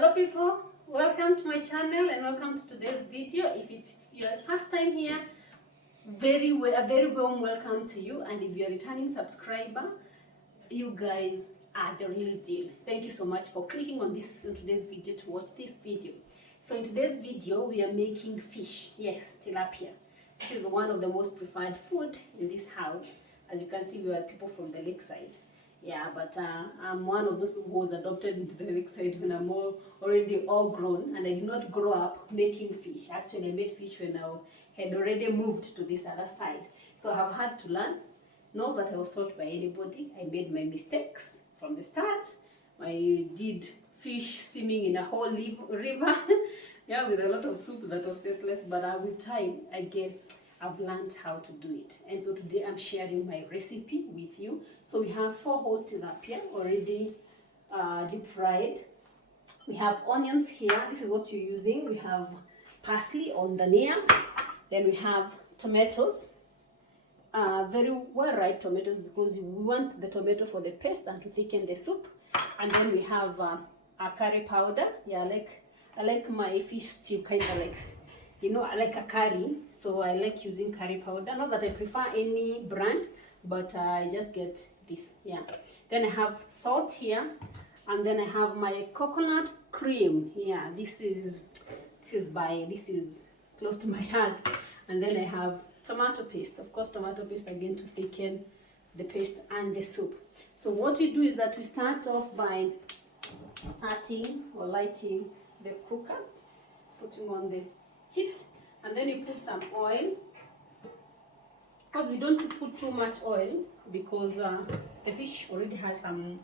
Hello people, welcome to my channel and welcome to today's video. If it's your first time here, a very warm welcome to you, and if you're a returning subscriber, you guys are the real deal. Thank you so much for clicking on today's video to watch this video. So in today's video we are making fish. Yes, tilapia. This is one of the most preferred food in this house. As you can see, we are people from the lakeside. Yeah, but I'm one of those people who was adopted into the lakeside when I'm already all grown, and I did not grow up making fish. Actually, I made fish when I had already moved to this other side. So I have had to learn. Not that I was taught by anybody. I made my mistakes from the start. I did fish swimming in a whole river, yeah, with a lot of soup that was tasteless. But with time, I guess I've learned how to do it. And so today I'm sharing my recipe with you. So we have 4 whole tilapia already deep fried. We have onions here. This is what you're using. We have parsley on dania. Then we have tomatoes. Very well ripe tomatoes, because we want the tomato for the paste and to thicken the soup. And then we have a curry powder. Yeah, I like my fish stew kind of like, you know, I like a curry, so I like using curry powder. Not that I prefer any brand, but I just get this. Yeah. Then I have salt here, and then I have my coconut cream. Yeah, this is close to my heart. And then I have tomato paste. Of course, tomato paste again to thicken the paste and the soup. So what we do is that we start off by lighting the cooker, putting on the heat, and then you put some oil. Because we don't put too much oil, because the fish already has some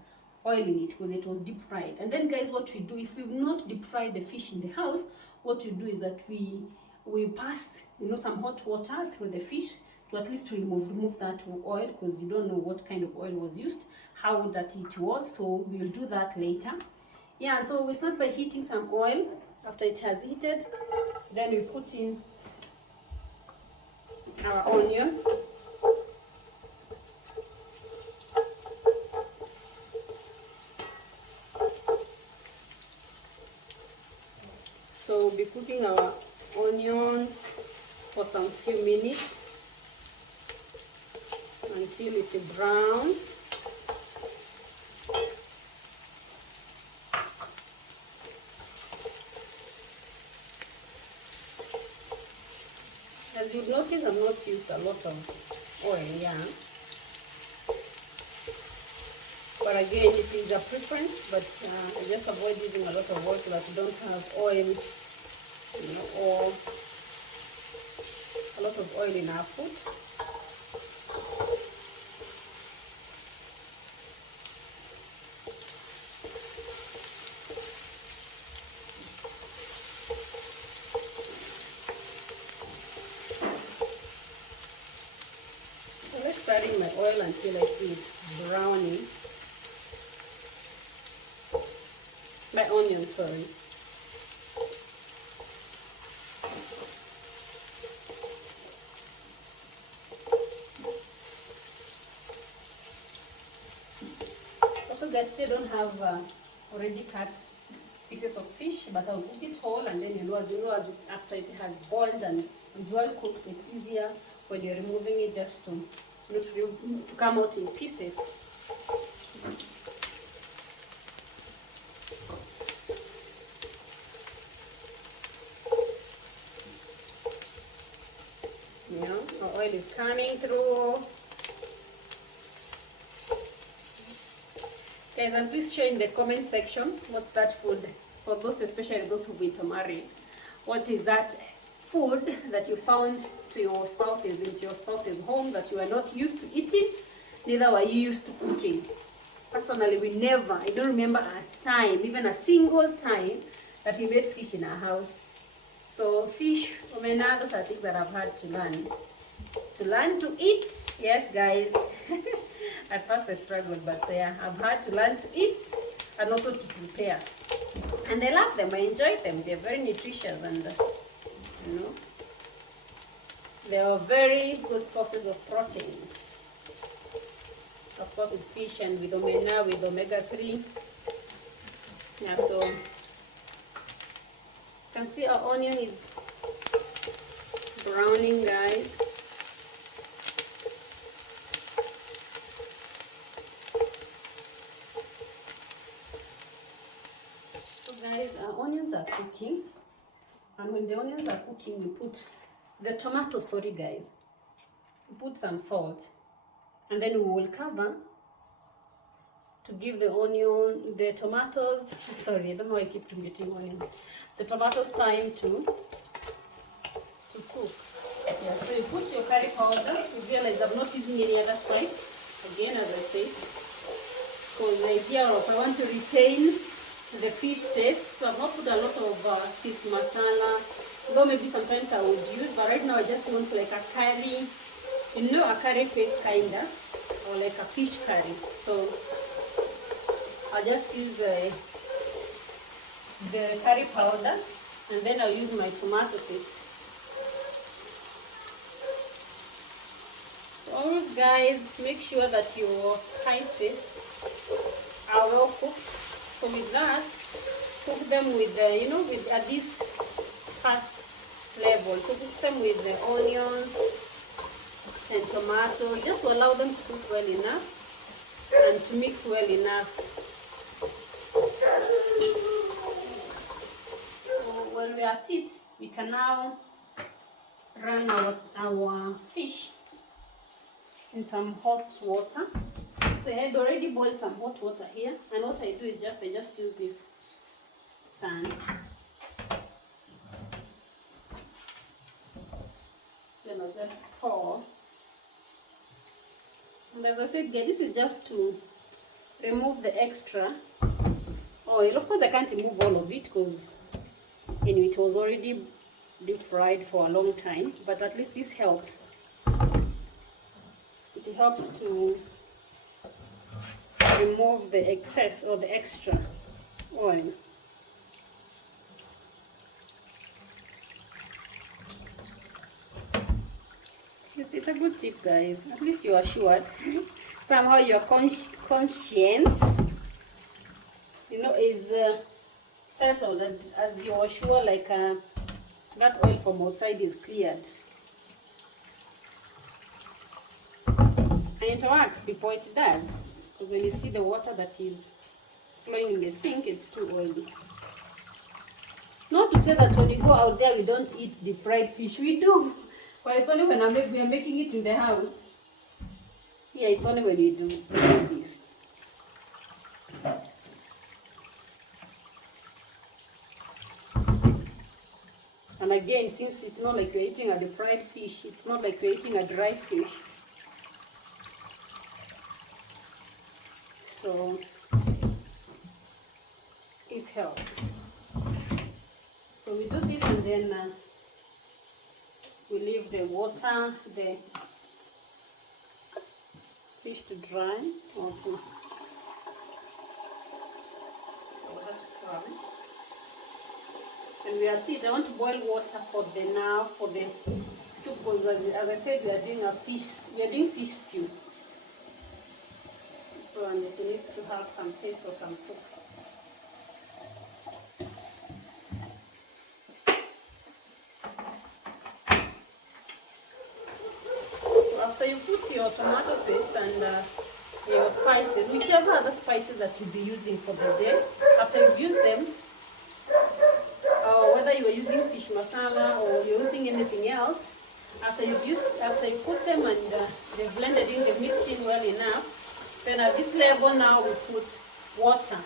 oil in it because it was deep fried. And then guys, what we do, if we've not deep fried the fish in the house, what we do is that we pass, you know, some hot water through the fish to at least remove that oil, because you don't know what kind of oil was used, how dirty it was. So we'll do that later. Yeah, and so we start by heating some oil. After it has heated, then we put in our onion. So we'll be cooking our onion for some few minutes until it browns. As you notice, I've not used a lot of oil, yeah. But again, it is a preference, but I just avoid using a lot of oil so that you don't have oil, you know, or a lot of oil in our food. Stirring my oil until I see it browning. My onion, sorry. Also guys, they don't have already cut pieces of fish, but I'll cook it whole, and then after it has boiled and well cooked, it's easier when you're removing it just to come out in pieces. You know, our oil is coming through. Guys, and please share in the comment section what's that food, for those, especially those who've been intermarried. What is that food that you found into your spouse's home that you are not used to eating, neither were you used to cooking? Personally, I don't remember a time, even a single time, that we made fish in our house. So fish, omena, those are things that I've had to learn. To learn to eat, yes guys. At first I struggled, but yeah, I've had to learn to eat and also to prepare. And I love them, I enjoy them. They're very nutritious, and you know, they are very good sources of proteins. Of course, with fish and with omega 3. Yeah, so can see our onion is browning, guys. So guys, our onions are cooking, and when the onions are cooking, we put the tomato, sorry guys, we put some salt, and then we will cover to give the onion, the tomatoes, sorry, I don't know why I keep repeating onions, the tomatoes time to cook. Yeah, so you put your curry powder. You realize I'm not using any other spice, again as I said, because the idea of I want to retain the fish taste, so I've not put a lot of fish masala, though maybe sometimes I would use, but right now I just want like a curry, you know, a curry paste kinda, or like a fish curry. So I'll just use the curry powder, and then I'll use my tomato paste. So always guys, make sure that your spices are well cooked. So with that, cook them with the, you know, with at this first level. So cook them with the onions and tomatoes, just to allow them to cook well enough and to mix well enough. So when we are at it, we can now run our fish in some hot water. So I had already boiled some hot water here, and what I do is I just use this stand. Then I'll just pour. And as I said, guys, this is just to remove the extra oil. Of course, I can't remove all of it because anyway, it was already deep fried for a long time, but at least this helps. It helps to remove the excess or the extra oil. It's a good tip, guys. At least you are assured. Somehow your conscience, you know, is settled, as you are sure, like that oil from outside is cleared. And it works before it does, because when you see the water that is flowing in the sink, it's too oily. Not to say that when you go out there we don't eat deep fried fish, we do, but it's only when we are making it in the house. Yeah, it's only when we do this. And again, since it's not like you're eating a deep fried fish, it's not like you're eating a dry fish. So this helps. So we do this, and then we leave the water, the fish to dry, or to and we are at it. I want to boil water for the soup, because as I said, we are doing fish stew. So and it needs to have some taste or some soup. So after you put your tomato paste and your spices, whichever other spices that you'll be using for the day, after you've used them, whether you are using fish masala or you're using anything else, after you put them and they've blended in, they've mixed in well enough, then at this level now we put water.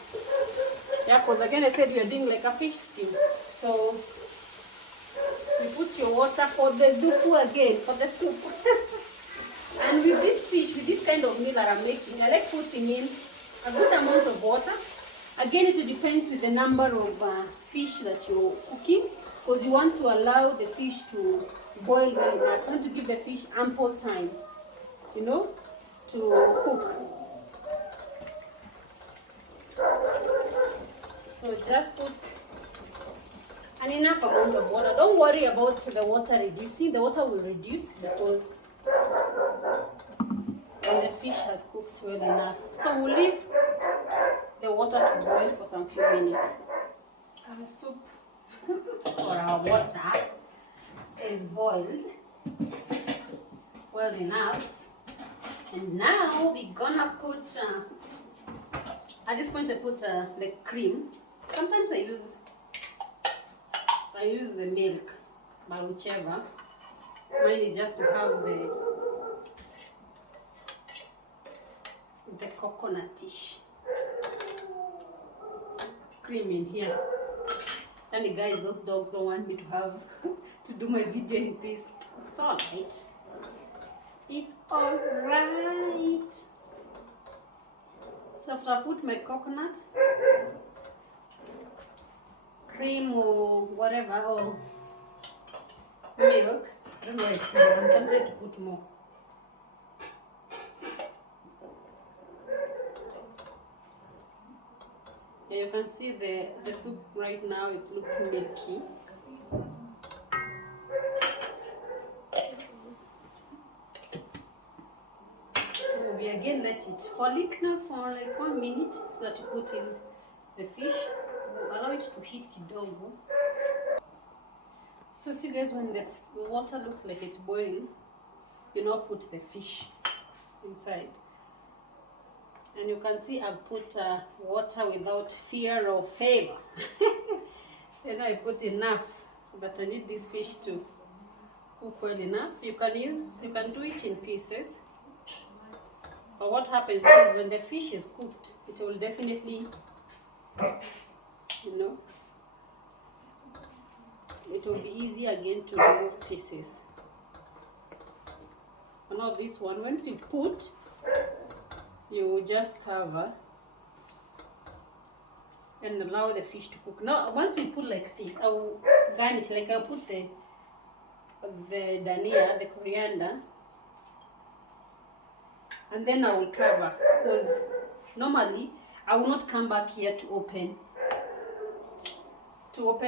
Yeah, because again I said we are doing like a fish stew. So you put your water for the dufu again, for the soup. And with this fish, with this kind of meal that I'm making, I like putting in a good amount of water. Again, it depends with the number of fish that you're cooking, because you want to allow the fish to boil well enough. You want to give the fish ample time, you know, to cook. So just put an enough amount of water. Don't worry about the water reducing. The water will reduce because when the fish has cooked well enough. So we'll leave the water to boil for some few minutes. Soup. our water is boiled well enough. And now we're gonna put, at this point I put the cream. Sometimes I use the milk, but whichever. Mine is just to have the coconutish cream in here. And guys, those dogs don't want me to have to do my video in peace. It's alright. It's alright. So after I put my coconut cream or whatever, or milk, I don't know what it's called. I'm tempted to put more. Yeah, you can see the soup right now, it looks milky. So we again let it for a little, for like 1 minute, so that you put in the fish. So allow it to heat kidogo. So see guys, when the water looks like it's boiling, you now put the fish inside. And you can see I've put water without fear or favor. And I put enough so that I need this fish to cook well enough. You can do it in pieces. But what happens is when the fish is cooked, it will definitely, it will be easy again to remove pieces. And now this one, once you put, you just cover and allow the fish to cook. Now, once we put like this, I will garnish, like I'll put the dhania, the coriander, and then I will cover, because normally I will not come back here to open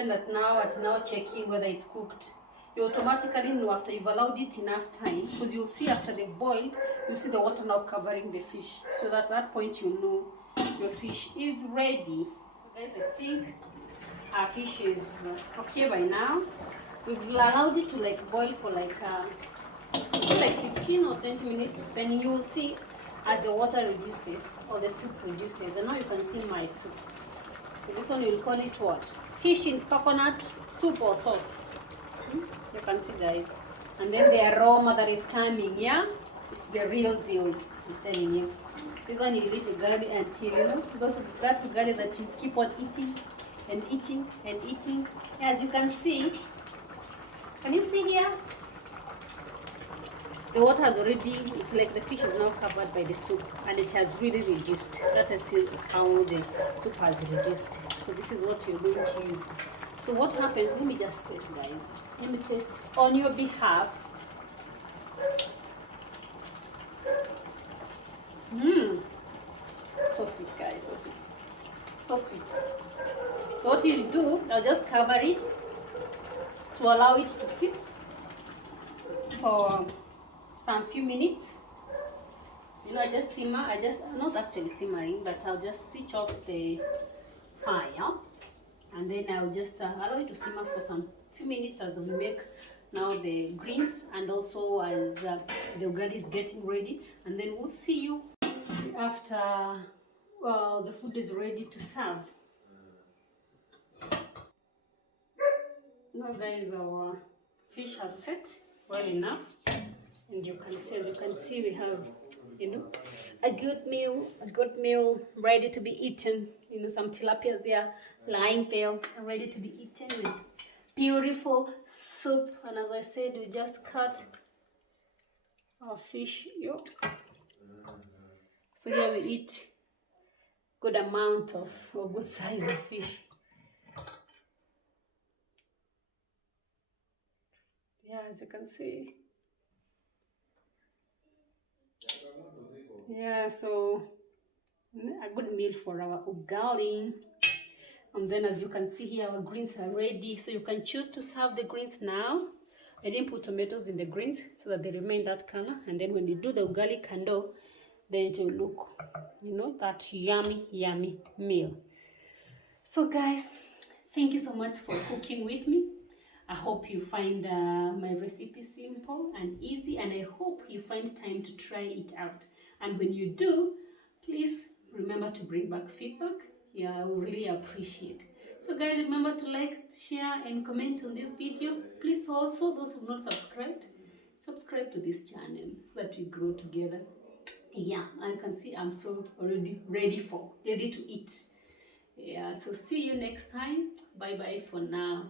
that now checking whether it's cooked. You automatically know after you've allowed it enough time, because you'll see after they've boiled, you see the water now covering the fish. So that at that point you know your fish is ready. Guys, I think our fish is okay by now. We've allowed it to like boil for like 15 or 20 minutes. Then you will see as the water reduces or the soup reduces. And now you can see my soup. So this one we'll call it what? Fish in coconut soup or sauce. You can see guys. And then the aroma that is coming, yeah? It's the real deal, I'm telling you. This one you eat ugali until, because that ugali that you keep on eating and eating and eating. As you can see you see here? The water has already, it's like the fish is now covered by the soup and it has really reduced. That is how the soup has reduced. So this is what you're going to use. So what happens, let me just taste guys. Let me taste on your behalf. So sweet guys, so sweet. So sweet. So what you do, I'll just cover it to allow it to sit for some few minutes. I just simmer. Not actually simmering, but I'll just switch off the fire, and then I'll just allow it to simmer for some few minutes as we make now the greens, and also as the ugali is getting ready, and then we'll see you after the food is ready to serve. Now guys, our fish has set well enough, and as you can see we have a good meal ready to be eaten. Some tilapias there lying there ready to be eaten with beautiful soup. And as I said, we just cut our fish. So here we eat good amount of, or good size of fish. Yeah, as you can see. Yeah, so a good meal for our ugali. And then as you can see here, our greens are ready. So you can choose to serve the greens now. I didn't put tomatoes in the greens so that they remain that color. And then when you do the ugali kando, then it will look, that yummy, yummy meal. So guys, thank you so much for cooking with me. I hope you find my recipe simple and easy, and I hope you find time to try it out. And when you do, please remember to bring back feedback. Yeah, I will really appreciate. So guys, remember to like, share and comment on this video. Please also, those who have not subscribed, subscribe to this channel so that we grow together. Yeah, I can see I'm so already ready to eat. Yeah, so see you next time. Bye bye for now.